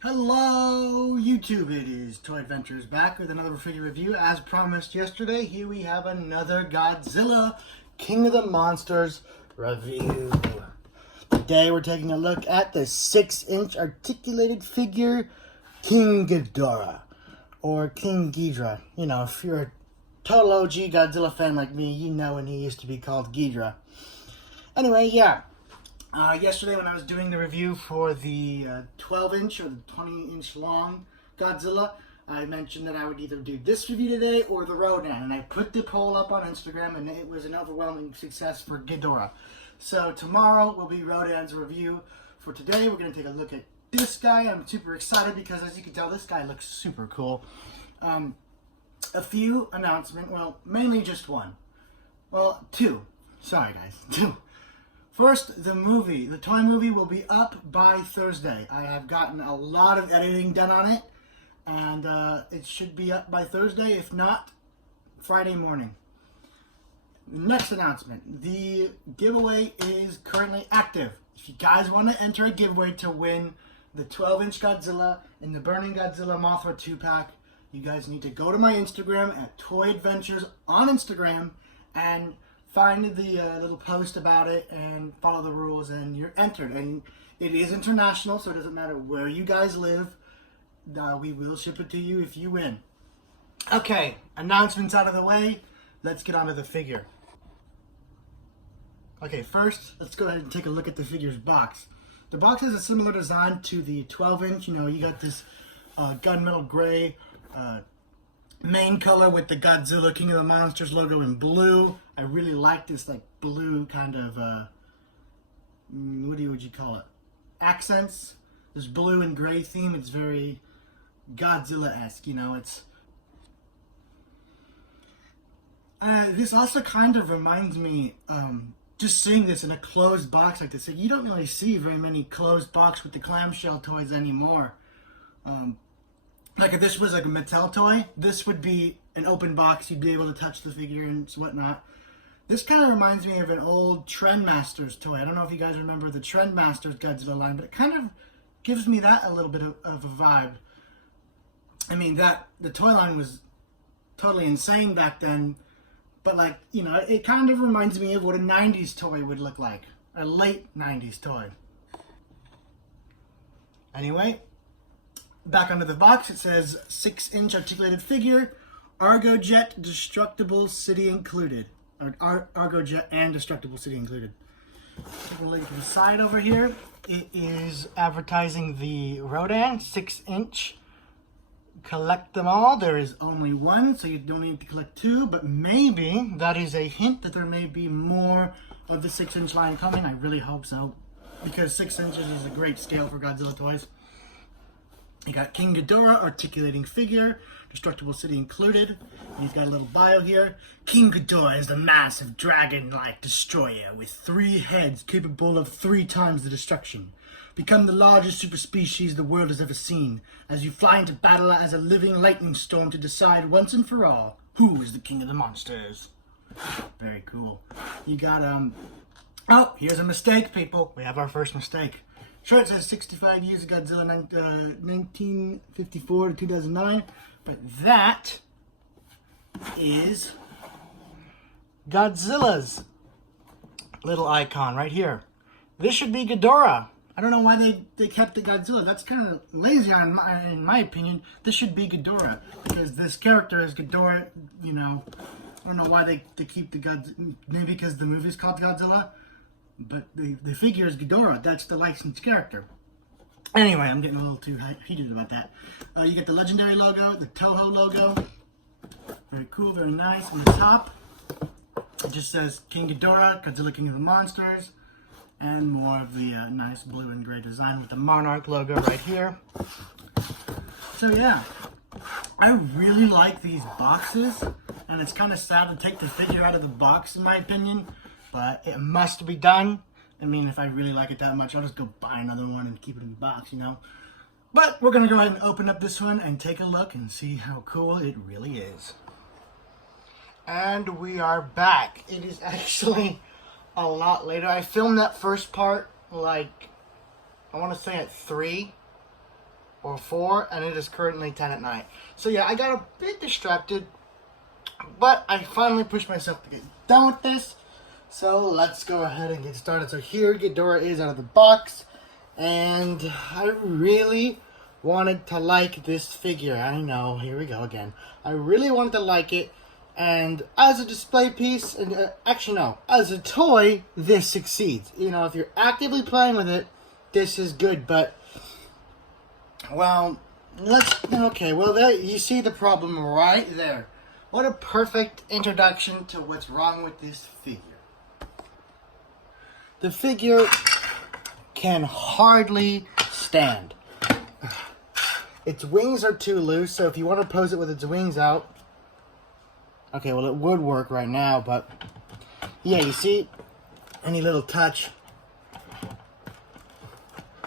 Hello YouTube, it is Toy Adventures back with another figure review. As promised yesterday, here we have another Godzilla King of the Monsters review. Today we're taking a look at the 6-inch articulated figure King Ghidorah, or King Ghidorah. You know, if you're a total OG Godzilla fan like me, you know when he used to be called Ghidorah. Anyway, yeah. Yesterday when I was doing the review for the 12-inch or the 20-inch long Godzilla, I mentioned that I would either do this review today or the Rodan, and I put the poll up on Instagram, and it was an overwhelming success for Ghidorah. So tomorrow will be Rodan's review. For today, we're going to take a look at this guy. I'm super excited because, as you can tell, this guy looks super cool. A few announcements, well, mainly just one. Well, two. Sorry, guys. Two. First, the toy movie will be up by Thursday. I have gotten a lot of editing done on it, and it should be up by Thursday, if not Friday morning. Next announcement, the giveaway is currently active. If you guys want to enter a giveaway to win the 12-inch Godzilla and the Burning Godzilla Mothra 2-pack, you guys need to go to my Instagram at Toy Adventures on Instagram and find the little post about it and follow the rules, and you're entered. And it is international, so it doesn't matter where you guys live. We will ship it to you if you win. Okay, announcements out of the way. Let's get on to the figure. Okay, first, let's go ahead and take a look at the figure's box. The box has a similar design to the 12-inch. You know, you got this gunmetal gray main color with the Godzilla King of the Monsters logo in blue. I really like this like blue kind of what would you call it? Accents. This blue and gray theme. It's very Godzilla-esque, you know. It's this also kind of reminds me, just seeing this in a closed box like this. You don't really see very many closed box with the clamshell toys anymore. Like if this was like a Mattel toy, this would be an open box. You'd be able to touch the figure and whatnot. This kind of reminds me of an old Trendmasters toy. I don't know if you guys remember the Trendmasters Godzilla line, but it kind of gives me that a little bit of a vibe. I mean, the toy line was totally insane back then, but like, you know, it kind of reminds me of what a 90s toy would look like. A late 90s toy. Anyway, back under the box, it says 6-inch articulated figure, Argojet destructible city included. Or Argojet and destructible city included. Take a look to the side over here. It is advertising the Rodan 6-inch. Collect them all. There is only one, so you don't need to collect two, but maybe that is a hint that there may be more of the 6-inch line coming. I really hope so, because 6 inches is a great scale for Godzilla toys. You got King Ghidorah, articulating figure, destructible city included. And he's got a little bio here. King Ghidorah is the massive dragon-like destroyer with 3 heads capable of 3 times the destruction. Become the largest super species the world has ever seen as you fly into battle as a living lightning storm to decide once and for all who is the king of the monsters. Very cool. You got, oh, here's a mistake, people. We have our first mistake. Sure, it says 65 years of Godzilla, 1954 to 2009, but that is Godzilla's little icon right here. This should be Ghidorah. I don't know why they kept the Godzilla. That's kind of lazy in my opinion. This should be Ghidorah, because this character is Ghidorah, you know. I don't know why they keep the Godzilla. Maybe because the movie's called Godzilla. But the figure is Ghidorah. That's the licensed character. Anyway, I'm getting a little too heated about that. You get the Legendary logo, the Toho logo. Very cool, very nice. On the top, it just says King Ghidorah, Godzilla King of the Monsters. And more of the nice blue and gray design with the Monarch logo right here. So yeah, I really like these boxes. And it's kind of sad to take the figure out of the box, in my opinion. But it must be done. I mean, if I really like it that much, I'll just go buy another one and keep it in the box, you know. But we're going to go ahead and open up this one and take a look and see how cool it really is. And we are back. It is actually a lot later. I filmed that first part, like, I want to say at 3. or 4, and it is currently 10 at night. So yeah, I got a bit distracted, but I finally pushed myself to get done with this. So let's go ahead and get started. So here Ghidorah is out of the box, and I really wanted to like this figure. I know, here we go again. I really wanted to like it, and as a display piece, and actually no, as a toy, this succeeds. You know, if you're actively playing with it, this is good, but, well, there you see the problem right there. What a perfect introduction to what's wrong with this figure. The figure can hardly stand. Its wings are too loose, so if you want to pose it with its wings out, okay, well, it would work right now, but yeah, you see, any little touch.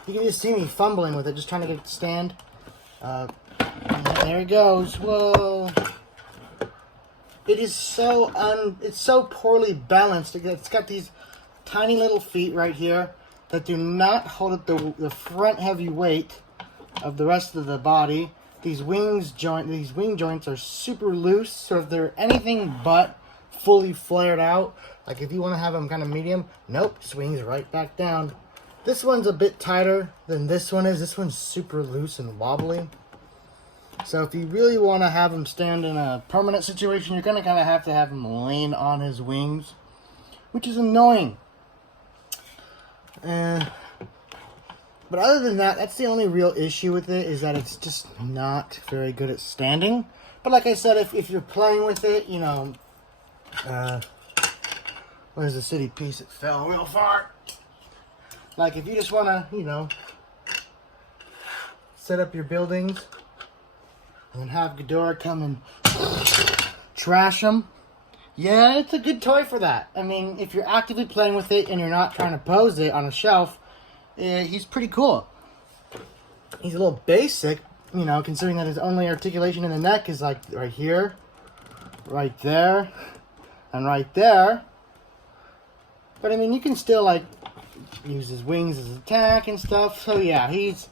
You can just see me fumbling with it, just trying to get it to stand. There it goes. Whoa. It is it's so poorly balanced. It's got these tiny little feet right here that do not hold up the front heavy weight of the rest of the body. These wing joints are super loose, so if they're anything but fully flared out, like if you want to have them kind of medium, nope, swings right back down. This one's a bit tighter than this one is. This one's super loose and wobbly. So if you really want to have him stand in a permanent situation, you're going to kind of have him lean on his wings, which is annoying. But other than that, that's the only real issue with it, is that it's just not very good at standing. But like I said, if you're playing with it, you know, where's the city piece? It fell real far. Like if you just want to, you know, set up your buildings and have Ghidorah come and trash them, yeah, it's a good toy for that. I mean, if you're actively playing with it and you're not trying to pose it on a shelf, he's pretty cool. He's a little basic, you know, considering that his only articulation in the neck is like right here, right there, and right there. But I mean, you can still like use his wings as attack and stuff. So yeah, he's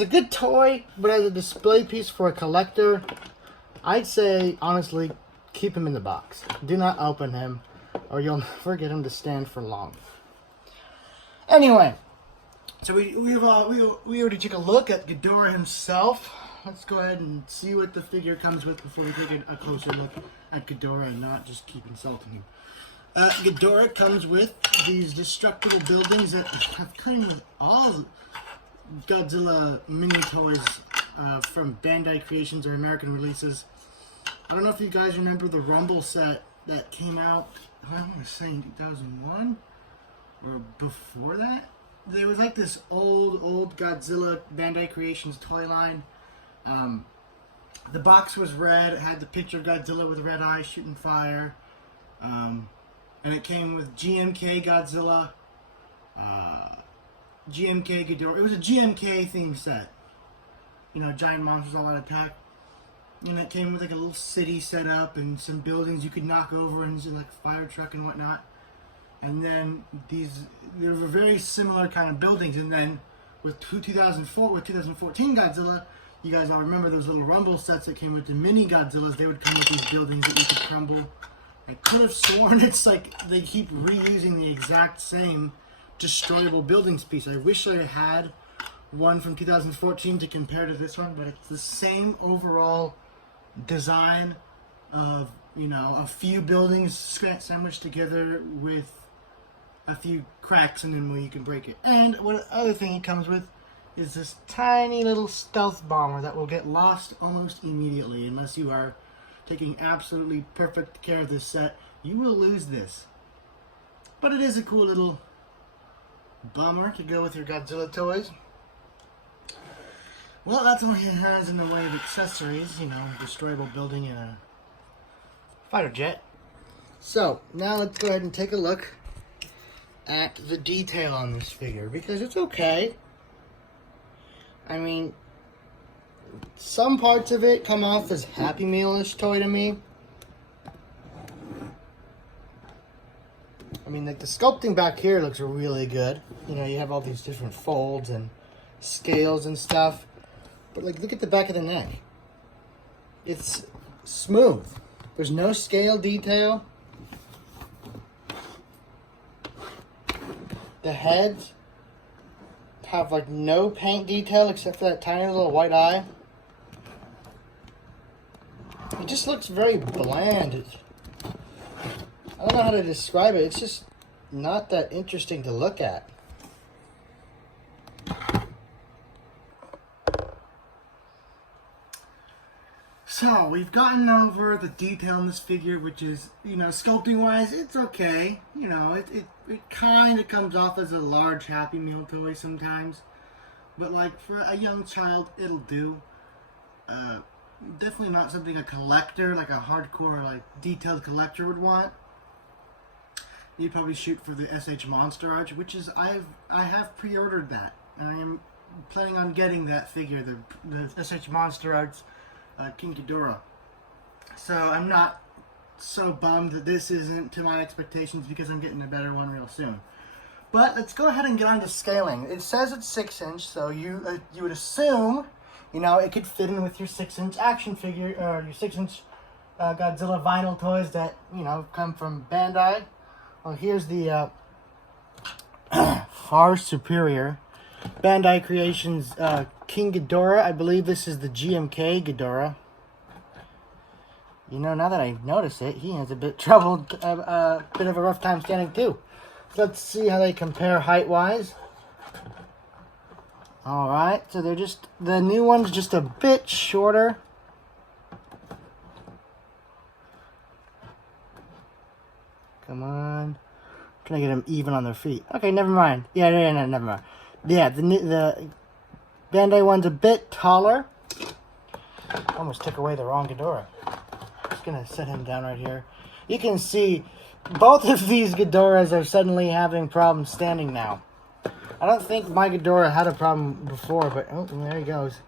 a good toy, but as a display piece for a collector, I'd say honestly, keep him in the box. Do not open him, or you'll never get him to stand for long. Anyway, so we already took a look at Ghidorah himself. Let's go ahead and see what the figure comes with before we take a closer look at Ghidorah and not just keep insulting him. Ghidorah comes with these destructible buildings that have come with all Godzilla mini toys from Bandai Creations or American releases. I don't know if you guys remember the Rumble set that came out, I want to say in 2001 or before that. There was like this old Godzilla Bandai Creations toy line. The box was red. It had the picture of Godzilla with red eyes shooting fire. And it came with GMK Godzilla, GMK Ghidorah. It was a GMK themed set. You know, giant monsters all out attack. And it came with like a little city set up and some buildings you could knock over and like a fire truck and whatnot. And then there were very similar kind of buildings. And then with 2014 Godzilla, you guys all remember those little Rumble sets that came with the mini Godzillas. They would come with these buildings that you could crumble. I could have sworn it's like they keep reusing the exact same destroyable buildings piece. I wish I had one from 2014 to compare to this one, but it's the same overall design of, you know, a few buildings sandwiched together with a few cracks in them where you can break it. And what other thing it comes with is this tiny little stealth bomber that will get lost almost immediately unless you are taking absolutely perfect care of this set. You will lose this. But it is a cool little bomber to go with your Godzilla toys. Well, that's all he has in the way of accessories, you know, destroyable building and a fighter jet. So, now let's go ahead and take a look at the detail on this figure, because it's okay. I mean, some parts of it come off as Happy Meal-ish toy to me. I mean, like the sculpting back here looks really good. You know, you have all these different folds and scales and stuff. But like, look at the back of the neck. It's smooth. There's no scale detail. The heads have like no paint detail except for that tiny little white eye. It just looks very bland. I don't know how to describe it. It's just not that interesting to look at. So, we've gotten over the detail in this figure, which is, you know, sculpting-wise, it's okay. You know, it kind of comes off as a large Happy Meal toy sometimes. But, like, for a young child, it'll do. Definitely not something a collector, like a hardcore, like, detailed collector would want. You'd probably shoot for the SH Monster Arch, which is, I have pre-ordered that. And I am planning on getting that figure, the SH Monster Arch. King Ghidorah. So I'm not so bummed that this isn't to my expectations because I'm getting a better one real soon. But let's go ahead and get on to scaling. It says it's 6-inch, so you would assume, you know, it could fit in with your 6-inch action figure or your 6-inch Godzilla vinyl toys that, you know, come from Bandai. Well, here's the far superior Bandai Creations King Ghidorah. I believe this is the GMK Ghidorah. You know, now that I notice it, he has a bit bit of a rough time standing too. Let's see how they compare height-wise. Alright, so they're just, the new one's just a bit shorter. Come on. Trying to get them even on their feet. Okay, never mind. Yeah, never mind. Yeah, the Bandai one's a bit taller. Almost took away the wrong Ghidorah. Just gonna set him down right here. You can see both of these Ghidorahs are suddenly having problems standing now. I don't think my Ghidorah had a problem before, but oh, there he goes.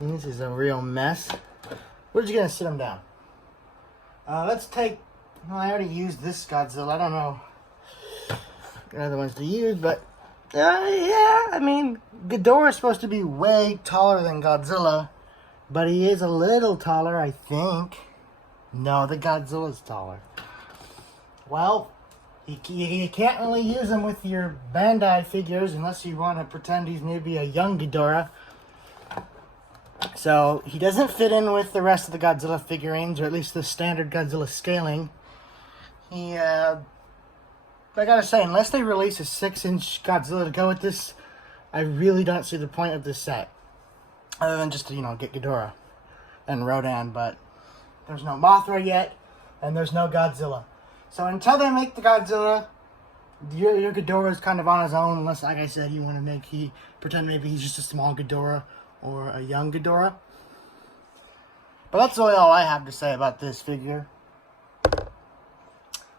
This is a real mess. We're just gonna sit him down. Let's take. Well, I already used this Godzilla. I don't know the other ones to use, but. Yeah, I mean, Ghidorah is supposed to be way taller than Godzilla, but he is a little taller, I think. No, the Godzilla's taller. Well, you can't really use him with your Bandai figures unless you want to pretend he's maybe a young Ghidorah. So, he doesn't fit in with the rest of the Godzilla figurines, or at least the standard Godzilla scaling. I gotta say, unless they release a 6-inch Godzilla to go with this, I really don't see the point of this set. Other than just to, you know, get Ghidorah and Rodan, but there's no Mothra yet, and there's no Godzilla. So until they make the Godzilla, your Ghidorah is kind of on his own, unless, like I said, you want to pretend maybe he's just a small Ghidorah or a young Ghidorah. But that's really all I have to say about this figure.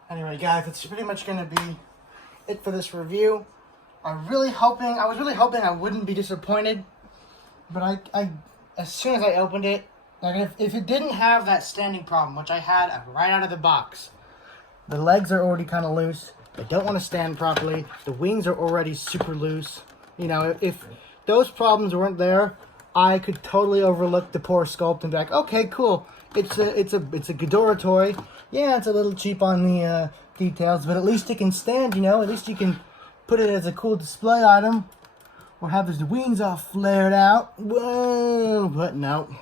Anyway, guys, that's pretty much going to be it for this review. I was really hoping I wouldn't be disappointed, but I as soon as I opened it, like if it didn't have that standing problem, which I had right out of the box, the legs are already kind of loose. They don't want to stand properly. The wings are already super loose. You know, if those problems weren't there, I could totally overlook the poor sculpt and be like, okay, cool. It's a Ghidorah toy. Yeah, it's a little cheap on the details, but at least it can stand, you know. At least you can put it as a cool display item. Or have his wings all flared out. Whoa, but no.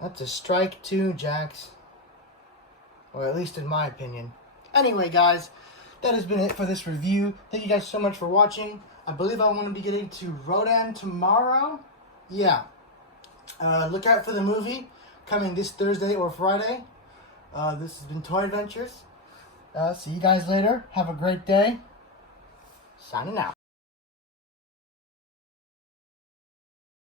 That's a strike too, Jax. Or at least in my opinion. Anyway, guys, that has been it for this review. Thank you guys so much for watching. I believe I want to be getting to Rodan tomorrow. Yeah. Look out for the movie coming this Thursday or Friday. This has been Toy Adventures. See you guys later. Have a great day. Signing out.